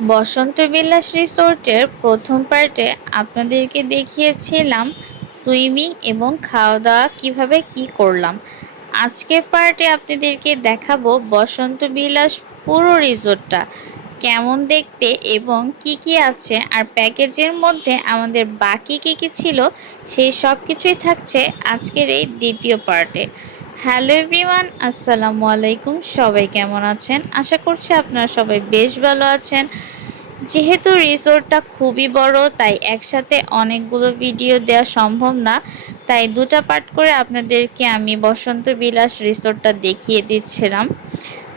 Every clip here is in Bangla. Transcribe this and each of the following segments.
বসন্ত বিলাস রিসোর্টের প্রথম পার্টে আপনাদেরকে দেখিয়েছিলাম সুইমিং এবং খাওয়া দাওয়া কীভাবে কি করলাম। আজকের পার্টে আপনাদেরকে দেখাবো বসন্ত বিলাস পুরো রিসোর্টটা কেমন দেখতে এবং কি কি আছে আর প্যাকেজের মধ্যে আমাদের বাকি কী কী ছিল সেই সব কিছুই থাকছে আজকের এই দ্বিতীয় পার্টে। হ্যালো এভরিওয়ান, আসসালামু আলাইকুম। সবাই কেমন আছেন? আশা করছি আপনারা সবাই বেশ ভালো আছেন। যেহেতু রিসোর্টটা খুবই বড়, তাই একসাথে অনেকগুলো ভিডিও দেওয়া সম্ভব না। তাই দুটা পার্ট করে আপনাদেরকে আমি বসন্ত বিলাস রিসোর্টটা দেখিয়ে দিচ্ছিলাম।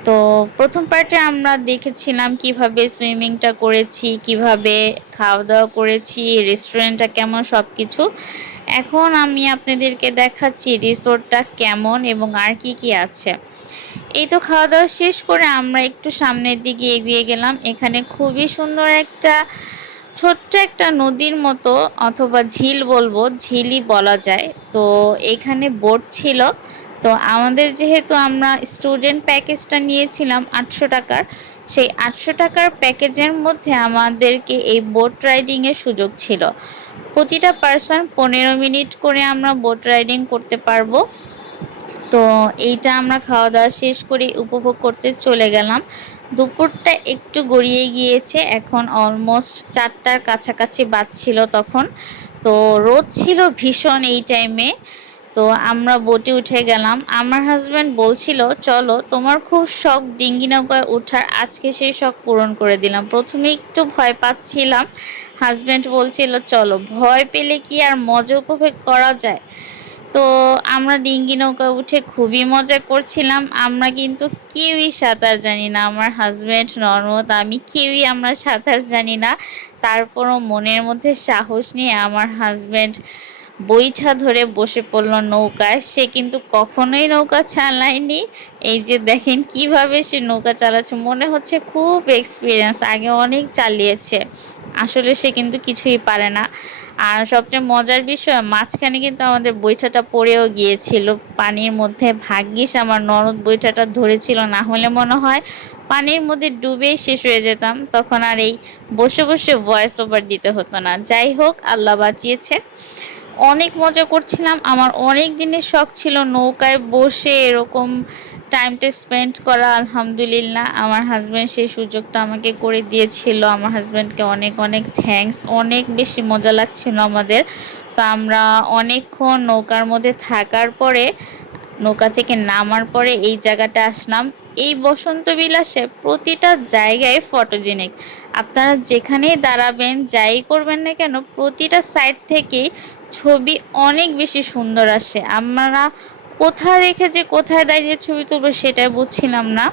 তো প্রথম পার্টে আমরা দেখেছিলাম কীভাবে সুইমিংটা করেছি, কীভাবে খাওয়া দাওয়া করেছি রেস্টুরেন্টটা কেমন সব কিছু এখন আমি আপনাদেরকে দেখাচ্ছি রিসোর্টটা কেমন এবং আর কি কি আছে। এই তো খাওয়া দাওয়া শেষ করে আমরা একটু সামনের দিকে এগিয়ে গেলাম। এখানে খুবই সুন্দর একটা, ছোট্ট একটা নদীর মতো অথবা ঝিল বলব, ঝিলই বলা যায়। তো এখানে বোট ছিল। তো আমাদের যেহেতু আমরা স্টুডেন্ট প্যাকেজটা নিয়েছিলাম আটশো টাকার, সেই আটশো টাকার প্যাকেজের মধ্যে আমাদেরকে এই বোট রাইডিংয়ের সুযোগ ছিল। প্রতিটা পার্সন পনেরো মিনিট করে আমরা বোট রাইডিং করতে পারব। তো এইটা আমরা খাওয়া দাওয়া শেষ করে উপভোগ করতে চলে গেলাম। দুপুরটা একটু গড়িয়ে গিয়েছে, এখন অলমোস্ট চারটার কাছাকাছি বাজছিল তখন। তো রোদ ছিল ভীষণ এই টাইমে তো আমরা বোটে উঠে গেলাম। আমার হাজব্যান্ড বলছিল, চলো, তোমার খুব শখ ডিঙ্গি নৌকায় ওঠার। আজকে সেই শখ পূরণ করে দিলাম। প্রথমে একটু ভয় পাচ্ছিলাম। হাজব্যান্ড বলছিল, চলো, ভয় পেলে কি আর মজা উপভোগ করা যায়? তো আমরা ডিঙ্গি নৌকা উঠে খুবই মজা করছিলাম। আমরা কিন্তু কেউই সাঁতার জানি না। আমার হাজব্যান্ড নর্মদ, আমি কেউই আমরা সাঁতার জানি না। তারপরও মনের মধ্যে সাহস নিয়ে আমার হাজব্যান্ড বইটা ধরে বসে পড়ল নৌকায়। সে কিন্তু কখনোই নৌকা চালায়নি। এই যে দেখেন কীভাবে সে নৌকা চালাচ্ছে, মনে হচ্ছে খুব এক্সপিরিয়েন্স আগে অনেক চালিয়েছে। আসলে সে কিন্তু কিছুই পারে না। আর সবচেয়ে মজার বিষয়, মাঝখানে কিন্তু আমাদের বৈঠাটা পড়েও গিয়েছিল। পানির মধ্যে ভাগ্যিস আমার ননদ বৈঠাটা ধরেছিল, না হলে মনে হয় পানির মধ্যে ডুবেই শেষ হয়ে যেতাম। তখন আর এই বসে বসে ভয়েস ওভার দিতে হতো না। যাই হোক, আল্লাহ বাঁচিয়েছে। অনেক মজা করছিলাম। আমার অনেক দিনের শখ ছিল নৌকায় বসে এরকম টাইমটা স্পেন্ড করা, আলহামদুলিল্লাহ। আমার হাজব্যান্ড সেই সুযোগটা আমাকে করে দিয়েছিল। আমার হাজব্যান্ডকে অনেক অনেক থ্যাংকস অনেক বেশি মজা লাগছিল আমাদের। তো আমরা অনেকক্ষণ নৌকার মধ্যে থাকার পরে, নৌকা থেকে নামার পরে এই জায়গাটা আসলাম। এই বসন্ত বিলাসে প্রতিটা জায়গায় ফটোজেনিক আপনারা যেখানেই দাঁড়াবেন, যাই করবেন না কেন, প্রতিটা সাইড থেকেই ছবি অনেক বেশি সুন্দর আসে। আমরা কোথায় রেখে যে কোথায় দাঁড়িয়ে ছবি তুলবো সেটাই বুঝছিলাম না।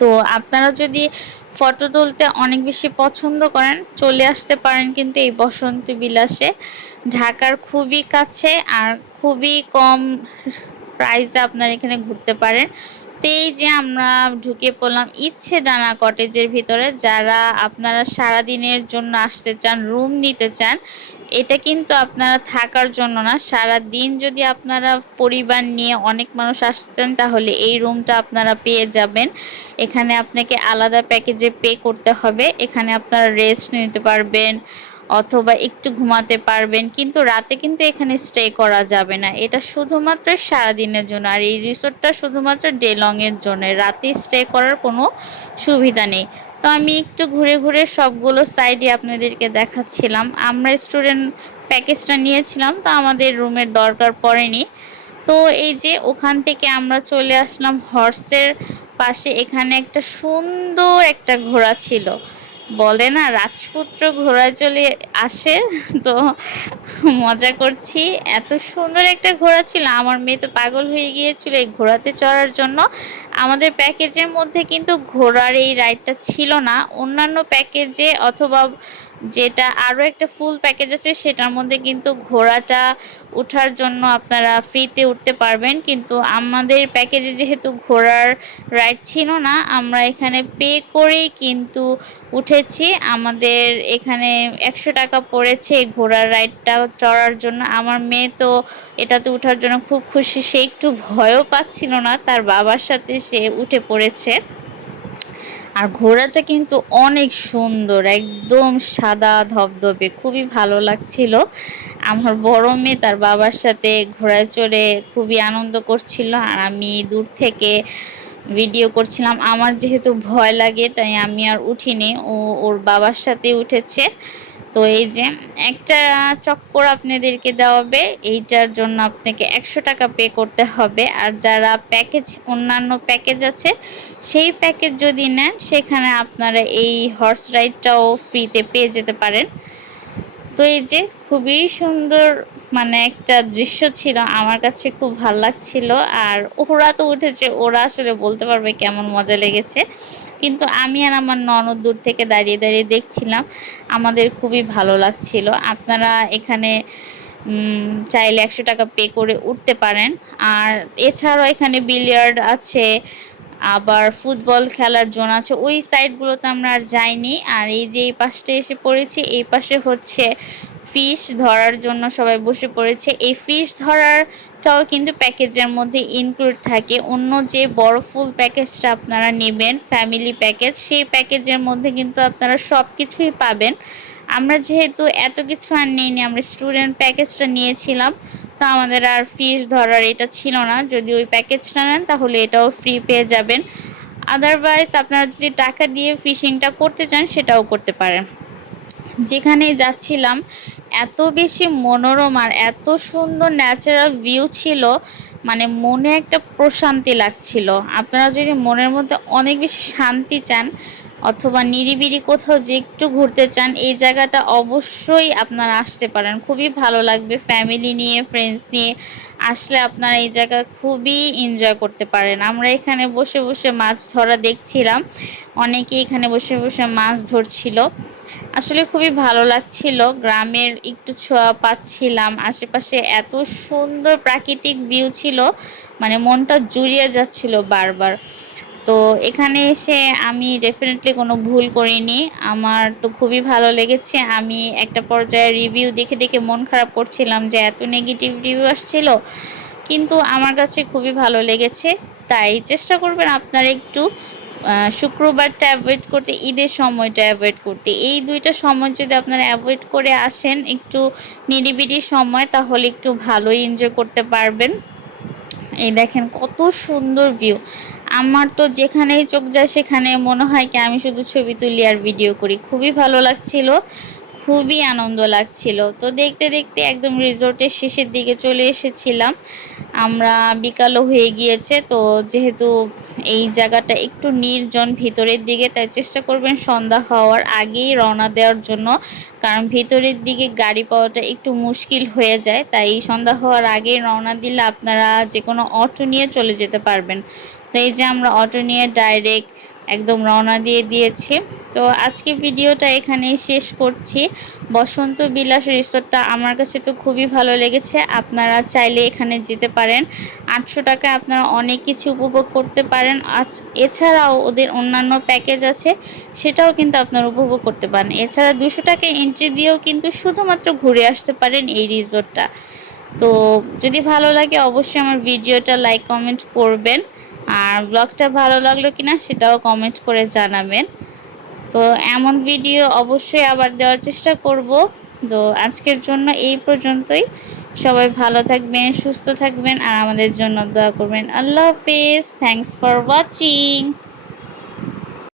তো আপনারা যদি ফটো তুলতে অনেক বেশি পছন্দ করেন, চলে আসতে পারেন কিন্তু এই বসন্ত বিলাসে। ঢাকার খুবই কাছে আর খুবই কম প্রাইসে আপনারা এখানে ঘুরতে পারেন। এই যে আমরা ঢুকে পড়লাম ইচ্ছে ডানা কটেজের ভিতরে, যারা আপনারা সারা দিনের জন্য আসতে চান, রুম নিতে চান, এটা কিন্তু আপনারা থাকার জন্য না। সারা দিন যদি আপনারা পরিবার নিয়ে অনেক মানুষ আসতেন, তাহলে এই রুমটা আপনারা পেয়ে যাবেন। এখানে আপনাকে আলাদা প্যাকেজে পে করতে হবে। এখানে আপনারা রেস্ট নিতে পারবেন। অথবা একটু ঘুমাতে পারবেন, কিন্তু রাতে কিন্তু এখানে স্টে করা যাবে না। এটা শুধুমাত্র সারাদিনের জন্য, আর এই রিসোর্টটা শুধুমাত্র ডে লংয়ের জন্য। রাতে স্টে করার কোনো সুবিধা নেই। তো আমি একটু ঘুরে ঘুরে সবগুলো সাইডে আপনাদেরকে দেখাচ্ছিলাম। আমরা স্টুডেন্ট প্যাকেজটা নিয়েছিলাম, তো আমাদের রুমের দরকার পড়েনি। তো এই যে ওখান থেকে আমরা চলে আসলাম হর্সের পাশে। এখানে একটা সুন্দর একটা ঘোড়া ছিল। বলে না রাজপুত্র ঘোড়া চলে আসে তো মজা করছি। এত সুন্দর একটা ঘোড়া ছিল। আমার মেয়ে তো পাগল হয়ে গিয়েছিল এই ঘোড়াতে চড়ার জন্য। আমাদের প্যাকেজের মধ্যে কিন্তু ঘোড়ার এই রাইডটা ছিল না। অন্যান্য প্যাকেজে অথবা যেটা আরও একটা ফুল প্যাকেজ আছে, সেটার মধ্যে কিন্তু ঘোড়াটা ওঠার জন্য আপনারা ফ্রিতে উঠতে পারবেন। কিন্তু আমাদের প্যাকেজে যেহেতু ঘোড়ার রাইড ছিল না, আমরা এখানে পে করেই কিন্তু উঠেছি। আমাদের এখানে একশো টাকা পড়েছে ঘোড়ার রাইডটা চড়ার জন্য। আমার মেয়ে তো এটাতে উঠার জন্য খুব খুশি। সে একটু ভয়ও পাচ্ছিল না, তার বাবার সাথে সে উঠে পড়েছে। আর ঘোড়াটা কিন্তু অনেক সুন্দর, একদম সাদা ধবধবে, খুবই ভালো লাগছিল। আমার বড় মেয়ে তার বাবার সাথে ঘোড়ায় চড়ে খুবই আনন্দ করছিল আর আমি দূর থেকে ভিডিও করছিলাম। আমার যেহেতু ভয় লাগে, তাই আমি আর উঠিনি। ও ওর বাবার সাথে উঠেছে। তো এই যে একটা চক্কর আপনাদেরকে দেওয়া হবে এইটার জন্য আপনাকে একশো টাকা পে করতে হবে। আর যারা প্যাকেজ অন্যান্য প্যাকেজ আছে, সেই প্যাকেজ যদি নেন, সেখানে আপনারা এই হর্স রাইডটাও ফ্রিতে পেয়ে যেতে পারেন। তো এই যে খুবই সুন্দর মানে একটা দৃশ্য ছিল, আমার কাছে খুব ভালো লাগছিল। আর ওরা তো উঠেছে, ওরা আসলে বলতে পারবে কেমন মজা লেগেছে। কিন্তু আমি আর আমার ননদ দূর থেকে দাঁড়িয়ে দাঁড়িয়ে দেখছিলাম। আমাদের খুবই ভালো লাগছিল। আপনারা এখানে চাইলে একশো টাকা পে করে উঠতে পারেন। আর এছাড়াও এখানে বিলিয়ার্ড আছে, আবার ফুটবল খেলার জোন আছে। ওই সাইডগুলোতে আমরা আর যাইনি। আর এই যে এই পাশটা এসে পড়েছি, এই পাশে হচ্ছে ফিশ ধরার জন্য সবাই বসে পড়েছে। এই ফিশ ধরারটাও কিন্তু প্যাকেজের মধ্যে ইনক্লুড থাকে। অন্য যে বড় ফুল প্যাকেজটা আপনারা নেবেন ফ্যামিলি প্যাকেজ সেই প্যাকেজের মধ্যে কিন্তু আপনারা সব কিছুই পাবেন। আমরা যেহেতু এত কিছু আর নিইনি, আমরা স্টুডেন্ট প্যাকেজটা নিয়েছিলাম, তো আমাদের আর ফিশ ধরার এটা ছিল না। যদি ওই প্যাকেজটা নেন, তাহলে এটাও ফ্রি পেয়ে যাবেন। আদারওয়াইজ আপনারা যদি টাকা দিয়ে ফিশিংটা করতে চান, সেটাও করতে পারেন। যেখানে যাচ্ছিলাম এত বেশি মনোরম আর এত সুন্দর ন্যাচারাল ভিউ ছিল মানে মনে একটা প্রশান্তি লাগছিল। আপনারা যদি মনের মধ্যে অনেক বেশি শান্তি চান অথবা নিরিবিরি কোথাও যে একটু ঘুরতে চান, এই জায়গাটা অবশ্যই আপনারা আসতে পারেন। খুবই ভালো লাগবে ফ্যামিলি নিয়ে ফ্রেন্ডস নিয়ে আসলে আপনারা এই জায়গা খুবই এনজয় করতে পারেন। আমরা এখানে বসে বসে মাছ ধরা দেখছিলাম। অনেকে এখানে বসে বসে মাছ ধরছিল। আসলে খুবই ভালো লাগছিল। গ্রামের একটু ছোঁয়া পাচ্ছিলাম। আশেপাশে এত সুন্দর প্রাকৃতিক ভিউ ছিল মানে মনটা জুড়িয়ে যাচ্ছিল বারবার। তো এখানে এসে আমি ডেফিনেটলি কোনো ভুল করিনি। আমার তো খুবই ভালো লেগেছে। আমি একটা পর্যায়ে রিভিউ দেখে দেখে মন খারাপ করছিলাম যে এত নেগেটিভ রিভিউ আসছিল। কিন্তু আমার কাছে খুবই ভালো লেগেছে। তাই চেষ্টা করবেন আপনারা একটু শুক্রবারটা অ্যাভয়েড করতে, ঈদের সময়টা অ্যাভয়েড করতে। এই দুইটা সময় যদি আপনারা অ্যাভয়েড করে আসেন, একটু নিরিবিলি সময়, তাহলে একটু ভালোই এনজয় করতে পারবেন। এই দেখেন কত সুন্দর ভিউ আমার তো যেখানেই চোখ যায়, সেখানে মনে হয় কি আমি শুধু ছবি তুলি আর ভিডিও করি। খুবই ভালো লাগছিল। খুবই আনন্দ লাগছিল। তো দেখতে দেখতে একদম রিসোর্টের শেষের দিকে চলে এসেছিলাম। আমরা বিকালও হয়ে গিয়েছে, তো যেহেতু এই জায়গাটা একটু নির্জন ভিতরের দিকে, তাই চেষ্টা করবেন সন্ধ্যা হওয়ার আগেই রওনা দেওয়ার জন্য। কারণ ভিতরের দিকে গাড়ি পাওয়াটা একটু মুশকিল হয়ে যায়, তাই সন্ধ্যা হওয়ার আগেই রওনা দিলে আপনারা যে কোনো অটো নিয়ে চলে যেতে পারবেন। তো এই যে আমরা অটো নিয়ে ডাইরেক্ট একদম রওনা দিয়ে দিয়েছি। তো আজকে ভিডিওটা এখানেই শেষ করছি। বসন্ত বিলাস রিসোর্টটা আমার কাছে তো খুবই ভালো লেগেছে। আপনারা চাইলে এখানে যেতে পারেন। আটশো টাকায় আপনারা অনেক কিছু উপভোগ করতে পারেন। এছাড়াও ওদের অন্যান্য প্যাকেজ আছে, সেটাও কিন্তু আপনারা উপভোগ করতে পারেন। এছাড়া দুশো টাকা এন্ট্রি দিয়েও কিন্তু শুধুমাত্র ঘুরে আসতে পারেন এই রিসোর্টটা। তো যদি ভালো লাগে অবশ্যই আমার ভিডিওটা লাইক কমেন্ট করবেন। আর ব্লগটা ভালো লাগল কিনা সেটাও কমেন্ট করে জানাবেন। তো এমন ভিডিও অবশ্যই আবার দেওয়ার চেষ্টা করব। তো আজকের জন্য এই পর্যন্তই। সবাই ভালো থাকবেন, সুস্থ থাকবেন আর আমাদের জন্য দোয়া করবেন। আল্লাহ হাফিজ। Thanks for watching